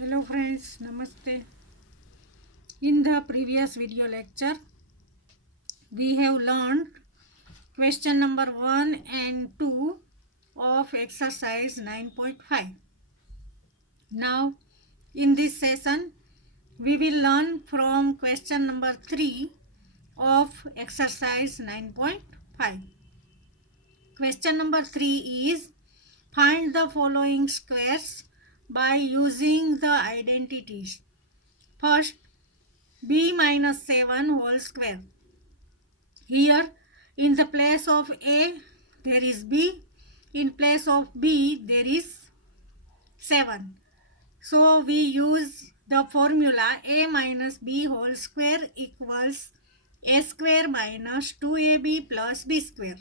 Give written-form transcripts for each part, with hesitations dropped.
Hello friends, Namaste. In the previous video lecture, we have learned question number 1 and 2 of exercise 9.5. Now, in this session, we will learn from question number 3 of exercise 9.5. Question number 3 is find the following squares by using the identities. First, b minus 7 whole square. Here in the place of a there is b, in place of b there is 7. So we use the formula a minus b whole square equals a square minus 2ab plus b square.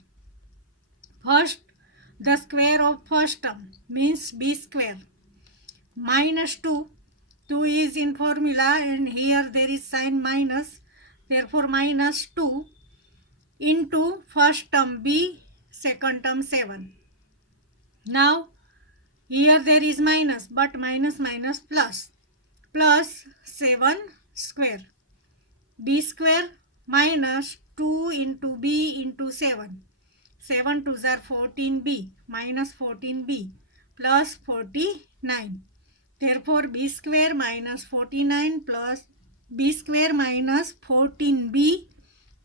First, the square of first term means b square minus 2. 2 is in formula and here there is sign minus, therefore minus 2 into first term b, second term 7. Now here there is minus, but minus minus plus, plus 7 square, b square minus 2 into b into 7. 7 2s are 14b minus 14b plus 49. Therefore, b square minus 49 plus b square minus 14b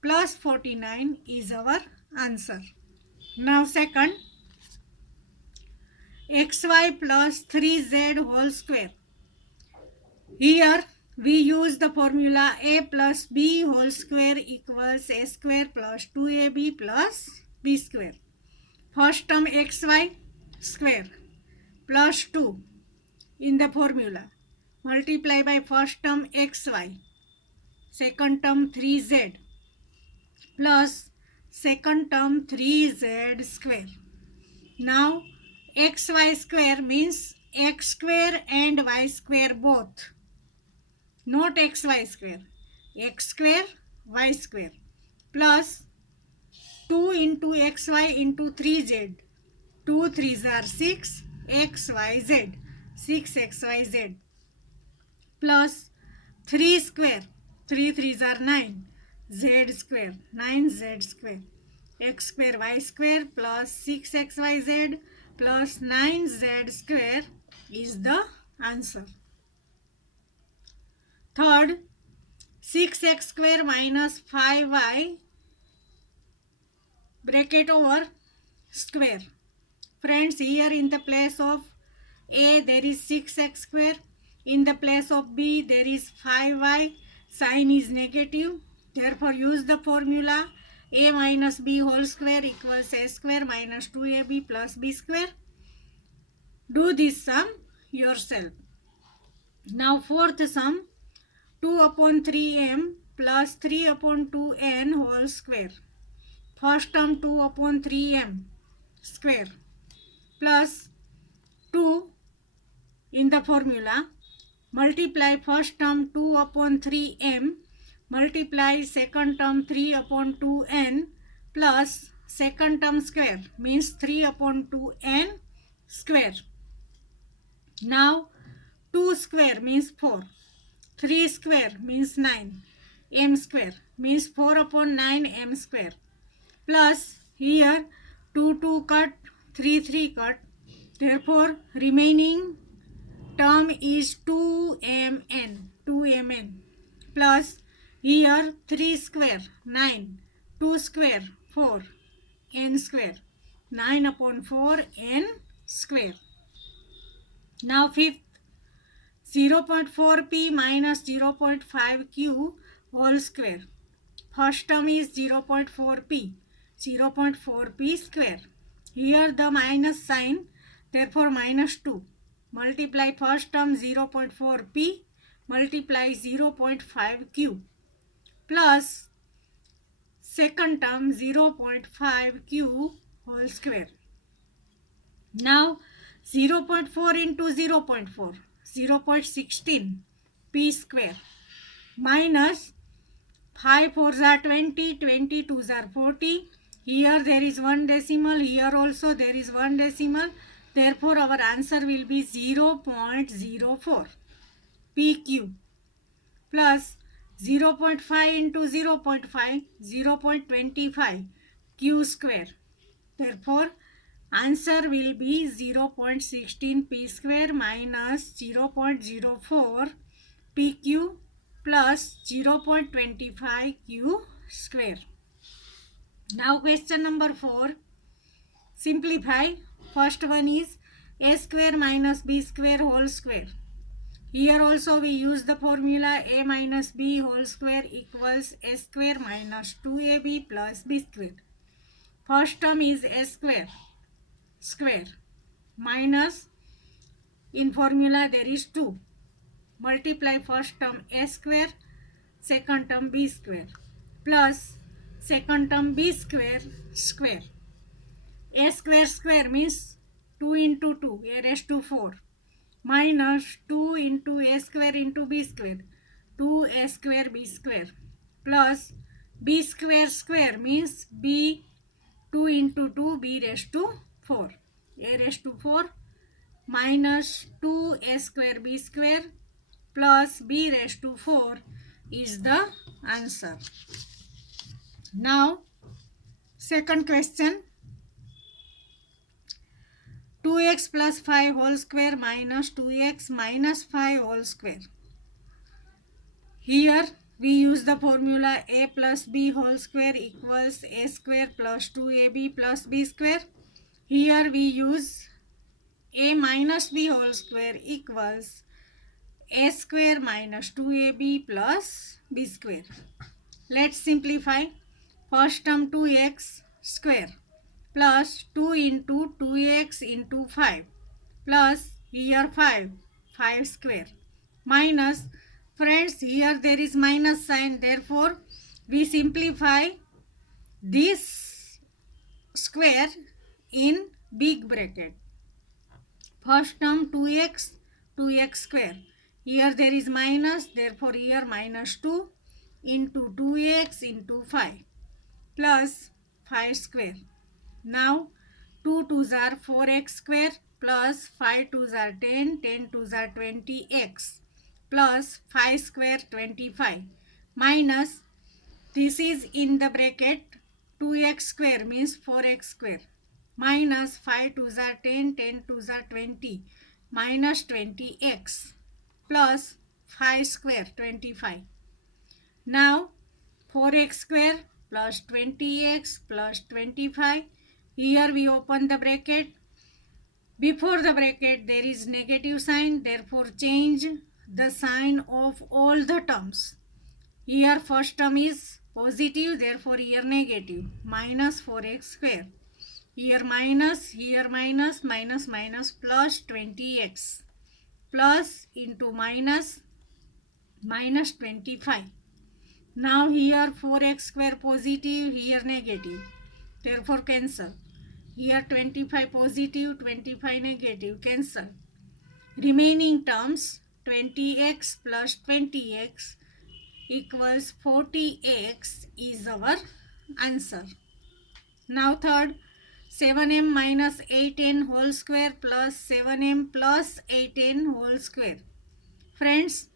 plus 49 is our answer. Now second, xy plus 3z whole square. Here we use the formula a plus b whole square equals a square plus 2ab plus b square. First term xy square plus 2 in the formula, multiply by first term xy, second term 3z plus second term 3z square. Now xy square means x square and y square both, not xy square, x square y square plus 2 into xy into 3z, 2 3s are 6 xyz, 6xyz plus 3 square, 3 3s are 9 z square, 9z square, x square y square plus 6xyz plus 9z square is the answer. Third, 6x square minus 5y bracket over square. Friends, here in the place of a there is 6x square, in the place of b there is 5y, sign is negative, therefore use the formula a minus b whole square equals a square minus 2ab plus b square. Do this sum yourself. Now fourth sum, 2 upon 3m plus 3 upon 2n whole square. First term 2 upon 3m square plus 2 in the formula, multiply first term 2 upon 3m, multiply second term 3 upon 2n plus second term square means 3 upon 2n square. Now 2 square means 4, 3 square means 9, m square means 4 upon 9 m square plus here 2 2 cut, 3 3 cut, therefore remaining term is 2mn plus here 3 square 9, 2 square 4, n square, 9 upon 4 n square. Now fifth, 0.4p minus 0.5q whole square. First term is 0.4p, 0.4p square. Here the minus sign, therefore minus 2. Multiply first term 0.4p, multiply 0.5q plus second term 0.5q whole square. Now 0.4 into 0.4, 0.16 p square minus 5 4s are 20, 20 2s are 40. Here there is one decimal, here also there is one decimal. Therefore our answer will be 0.04. PQ plus 0.5 into 0.5, 0.25 Q square. Therefore, answer will be 0.16 P square minus 0.04 PQ plus 0.25 Q square. Now question number 4. Simplify. First one is a square minus b square whole square. Here also we use the formula a minus b whole square equals a square minus 2ab plus b square. First term is a square minus, in formula there is 2. Multiply first term a square, second term b square plus second term b square square. A square means 2 into 2, a raised to 4, minus 2 into a square into b square, 2a square b square, plus b square means b 2 into 2, b raised to 4, a raised to 4 minus 2a square b square plus b raised to 4 is the answer. Now, second question. 2x plus 5 whole square minus 2x minus 5 whole square. Here we use the formula a plus b whole square equals a square plus 2ab plus b square. Here we use a minus b whole square equals a square minus 2ab plus b square. Let's simplify. First term 2x square plus 2 into 2x into 5 plus here 5 square minus, friends, here there is minus sign, therefore we simplify this square in big bracket. First term 2x square, here there is minus, therefore here minus 2 into 2x into 5 plus 5 square. Now 2 2s are 4x square plus 5 2s are 10, 10 2s are 20x plus 5 square 25 minus, this is in the bracket 2x square means 4x square minus 5 2s are 10, 10 2s are 20 minus 20x plus 5 square 25. Now 4x square plus 20x plus 25. Here we open the bracket. Before the bracket there is negative sign, therefore change the sign of all the terms. Here first term is positive, therefore here negative, minus 4x square. Here minus minus plus 20x plus into minus 25. Now here 4x square positive, here negative, therefore cancel. Here 25 positive, 25 negative, cancel. Remaining terms 20x plus 20x equals 40x is our answer. Now third, 7m minus 8n whole square plus 7m plus 8n whole square. Friends,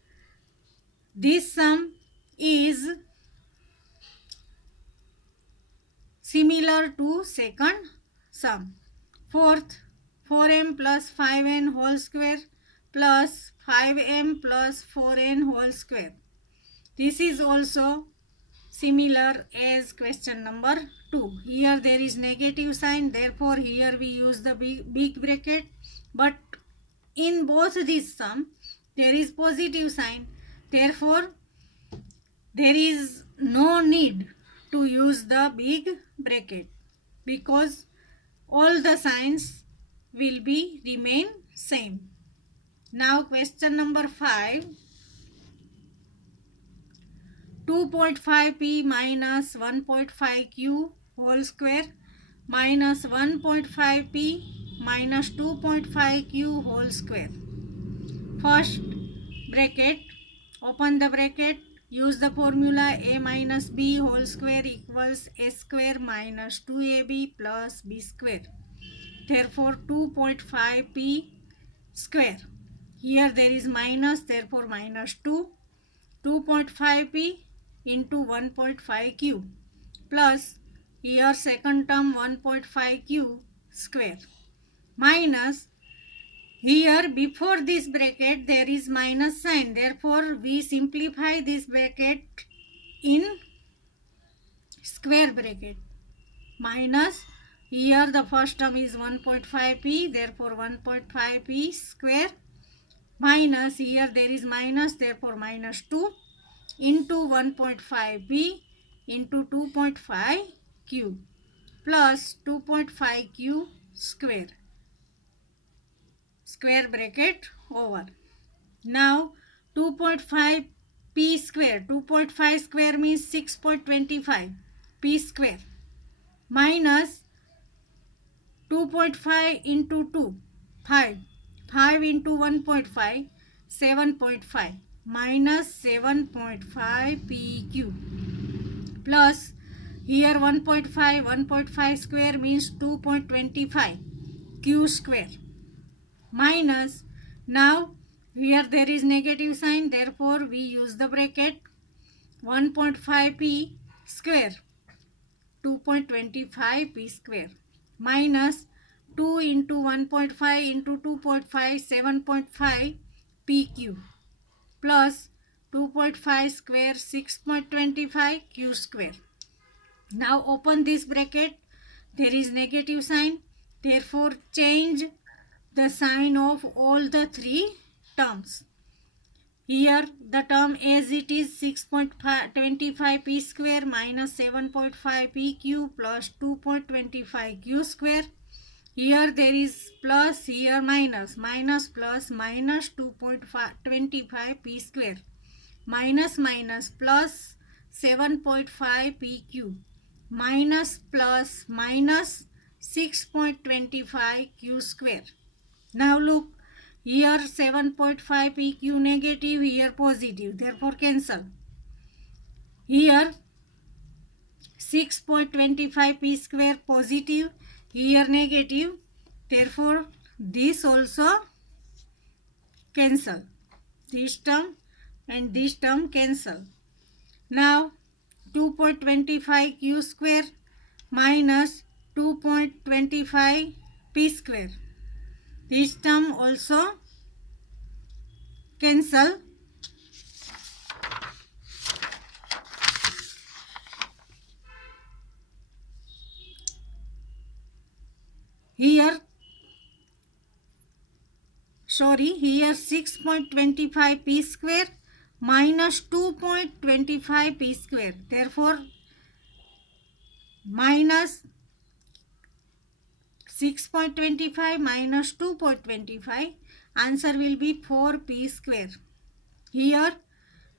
this sum is similar to second sum. Fourth, 4m plus 5n whole square plus 5m plus 4n whole square. This is also similar as question number 2. Here there is negative sign, therefore here we use the big bracket, but in both this sum there is positive sign, therefore there is no need to use the big bracket because all the signs will be remain same. Now question number 5. 2.5p minus 1.5q whole square minus 1.5p minus 2.5q whole square. First bracket, open the bracket, use the formula a minus b whole square equals a square minus 2ab plus b square. Therefore 2.5p square Here there is minus, therefore minus 2. 2.5p into 1.5q plus here second term 1.5q square minus here before this bracket there is minus sign, therefore we simplify this bracket in square bracket minus here the first term is 1.5p, therefore 1.5p square minus here there is minus, therefore minus 2 into 1.5p into 2.5q plus 2.5q square, square bracket over. Now 2.5p square, 2.5 square means 6.25 p square minus 2.5 into 2, 5. 5 into 1.5, 7.5 minus 7.5 pq plus here 1.5 square means 2.25 q square minus now here there is negative sign, therefore we use the bracket 1.5p square 2.25 p square minus 2 into 1.5 into 2.5 7.5 pq plus 2.5 square 6.25 q square. Now open this bracket, there is negative sign, therefore change the sign of all the three terms. Here the term as it is 6.25 p square minus 7.5 pq plus 2.25 q square. Here there is plus, here minus, minus plus minus 2.25 p square minus minus plus 7.5 pq minus plus minus 6.25 q square. Now look, here 7.5 pq negative, here positive, therefore cancel. Here 6.25 p square positive, here negative, therefore this also cancel. This term and this term cancel. Now 2.25 q square minus 2.25 p square. This term also cancel. Here 6.25 p square minus 2.25 p square, therefore minus 6.25 minus 2.25, answer will be 4 p square. Here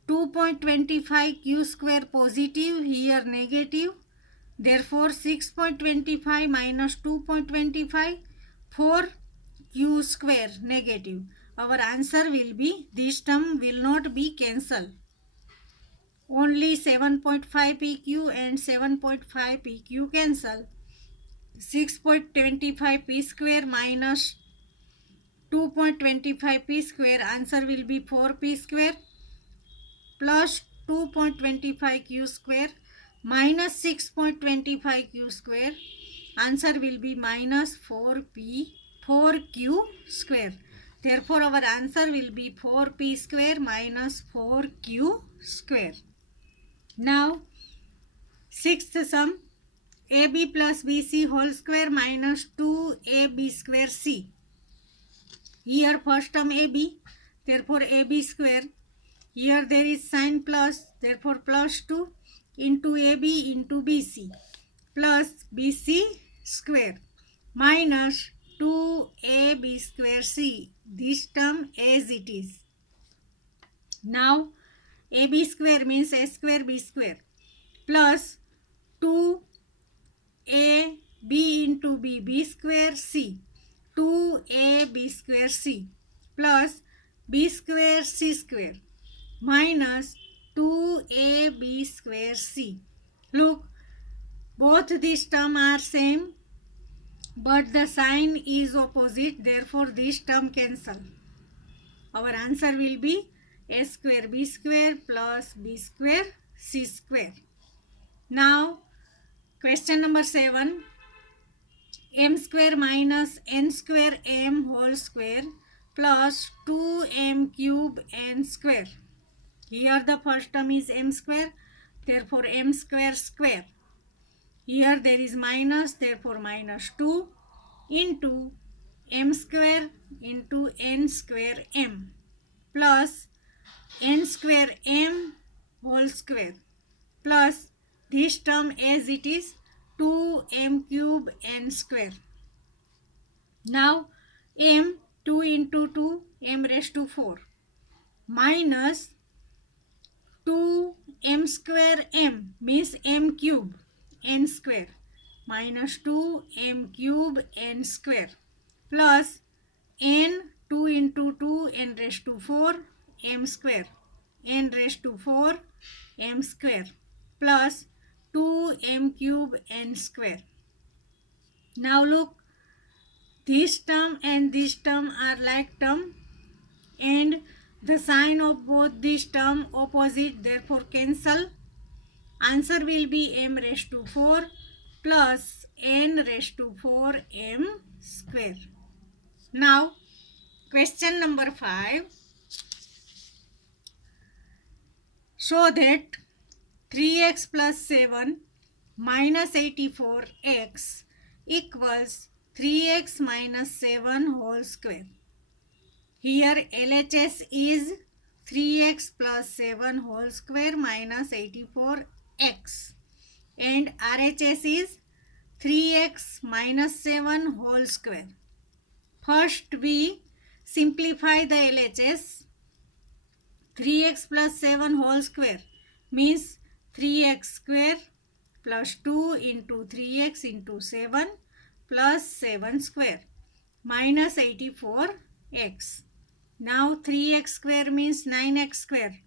2.25 q square positive, here negative, therefore 6.25 minus 2.25, 4 q square negative. Our answer will be, this term will not be cancelled. Only 7.5 pq and 7.5 pq cancel. 6.25 p square minus 2.25 p square, answer will be 4 p square plus 2.25 q square minus 6.25 q square, answer will be minus 4q square. Therefore our answer will be 4p square minus 4q square. Now sixth sum, ab plus bc whole square minus 2ab square c. Here first term ab, therefore ab square, here there is sign plus, therefore plus 2 into ab into bc plus bc square minus 2ab square c, this term as it is. Now ab square means a square b square plus 2ab into b square c, 2ab square c plus b square c square minus 2ab square c. Look, both these terms are same but the sign is opposite, therefore this term cancel. our answer will be a square b square plus b square c square. Now question number 7, m square minus n square m whole square plus 2m cube n square. Here the first term is m square, therefore m square square. Here there is minus, therefore minus 2 into m square into n square m plus n square m whole square plus this term as it is 2m cube n square. Now m 2 into 2 m raised to 4 minus 2m square m means m cube n square minus 2m cube n square plus n 2 into 2 n raised to 4 m square n raised to 4 m square plus 2m cube n square. Now look, this term and this term are like term and the sign of both this term opposite, therefore cancel. Answer will be m raised to 4 plus n raised to 4 m square. Now question number 5. Show that 3x plus 7 minus 84x equals 3x minus 7 whole square. Here LHS is 3x plus 7 whole square minus 84x and RHS is 3x minus 7 whole square. First we simplify the LHS. 3x plus 7 whole square means 3x square plus 2 into 3x into 7 plus 7 square minus 84x. Now 3x square means 9x square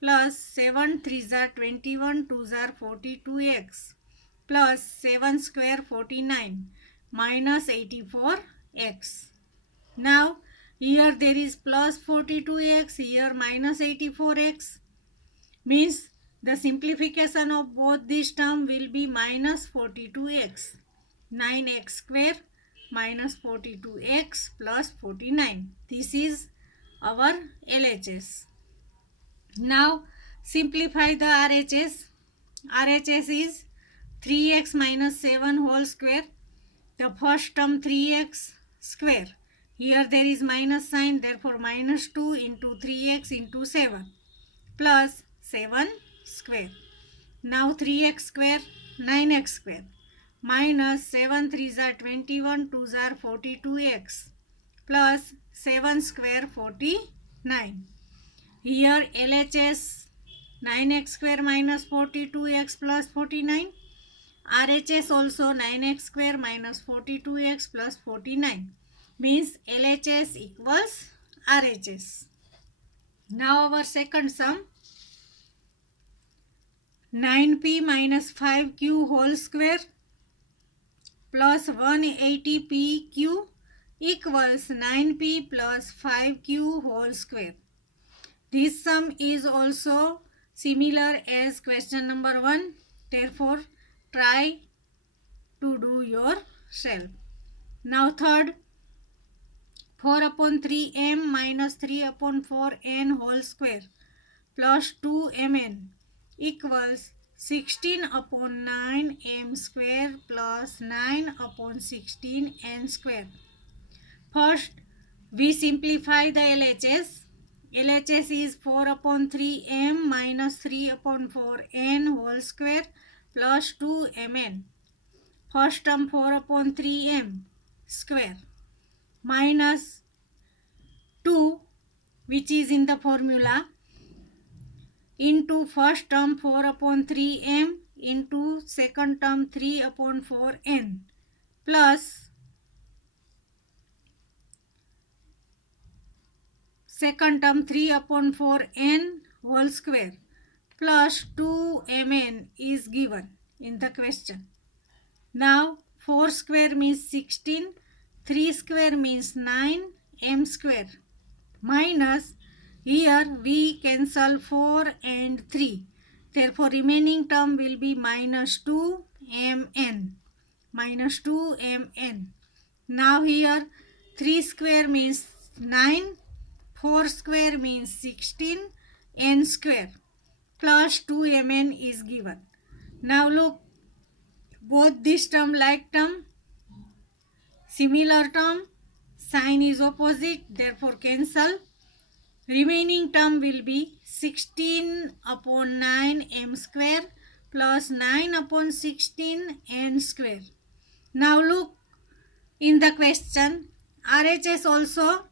plus 7 3s are 21, 2s are 42x plus 7 square 49 minus 84x. Now here there is plus 42x, here minus 84x means the simplification of both this term will be minus 42x. 9x square minus 42x plus 49. This is our LHS. Now simplify the RHS. RHS is 3x minus 7 whole square. The first term 3x square. Here there is minus sign, therefore minus 2 into 3x into 7 plus 7 square. Now 3x square, 9x square minus 7 3s are 21, 2s are 42x plus 7 square 49. Here LHS 9x square minus 42x plus 49. RHS also 9x square minus 42x plus 49 means LHS equals RHS. Now our second sum, 9p minus 5q whole square plus 180pq equals 9p plus 5q whole square. This sum is also similar as question number 1. Therefore, try to do yourself. Now third, 4 upon 3m minus 3 upon 4n whole square plus 2mn equals 16 upon 9m square plus 9 upon 16n square. First, we simplify the LHS. LHS is 4 upon 3m minus 3 upon 4n whole square plus 2mn. First term 4 upon 3m square minus 2 which is in the formula into first term 4 upon 3m into second term 3 upon 4n plus second term 3 upon 4n whole square plus 2mn is given in the question. Now 4 square means 16, 3 square means 9, m square minus, here we cancel 4 and 3. Therefore, remaining term will be minus 2mn. Minus 2mn. Now here 3 square means 9, 4 square means 16, n square plus 2mn is given. Now look, both this term like term, similar term, sign is opposite, therefore cancel. Remaining term will be 16 upon 9 m square plus 9 upon 16 n square. Now look in the question, RHS also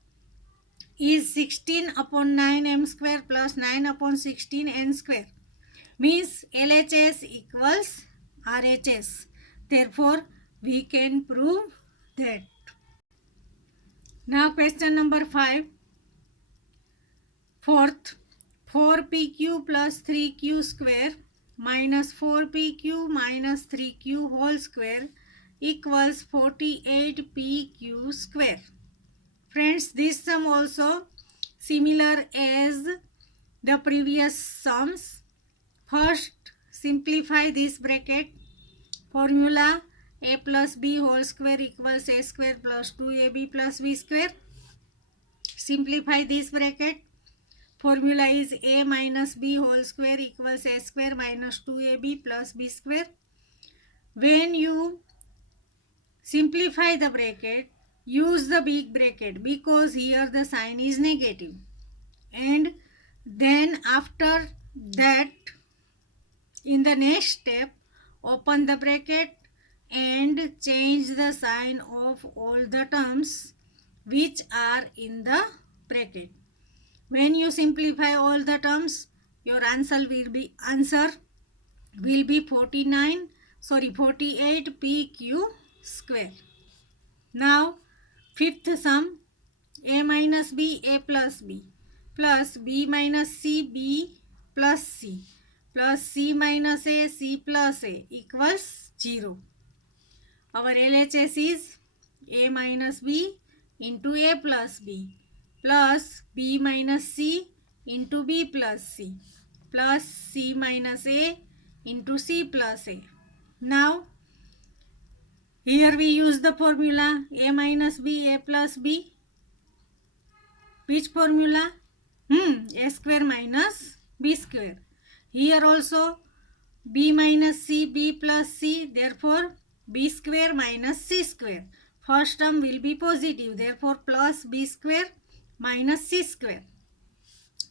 is 16 upon 9 m square plus 9 upon 16 n square. Means LHS equals RHS. Therefore, we can prove that. Now question number 5. Fourth, 4pq plus 3q square minus 4pq minus 3q whole square equals 48pq square. Friends, this sum also similar as the previous sums. First, simplify this bracket. Formula a plus b whole square equals a square plus 2ab plus b square. Simplify this bracket. Formula is a minus b whole square equals a square minus 2ab plus b square. When you simplify the bracket, use the big bracket because here the sign is negative. And then after that, in the next step, open the bracket and change the sign of all the terms which are in the bracket. When you simplify all the terms, your answer will be 48 pq square. Now, fifth sum, a minus b, a plus b minus c, b plus c plus c minus a, c plus a equals 0. Our LHS is a minus b into a plus b plus b minus c into b plus c plus c minus a into c plus a. Now, here we use the formula a minus b, a plus b. Which formula? A square minus b square. Here also b minus c, b plus c, therefore b square minus c square. First term will be positive, therefore plus b square minus c square.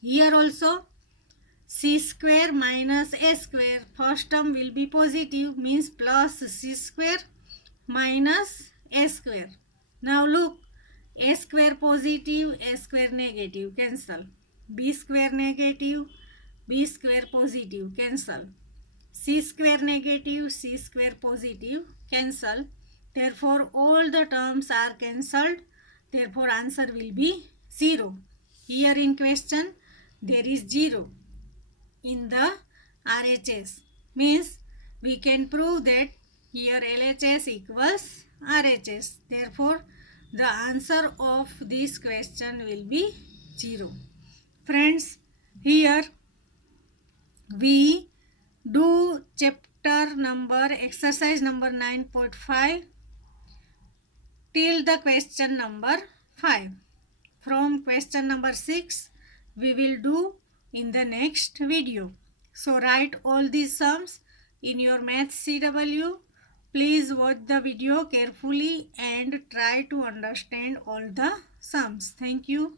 Here also c square minus a square. First term will be positive, means plus c square minus a square. Now look, a square positive, a square negative, cancel. B square negative, b square positive, cancel. C square negative, c square positive, cancel. Therefore, all the terms are cancelled. Therefore, answer will be 0. Here in question, there is 0 in the RHS. Means, we can prove that here LHS equals RHS. Therefore, the answer of this question will be 0. Friends, here we do chapter number, exercise number 9.5 till the question number 5. From question number 6, we will do in the next video. So write all these sums in your math CW. Please watch the video carefully and try to understand all the sums. Thank you.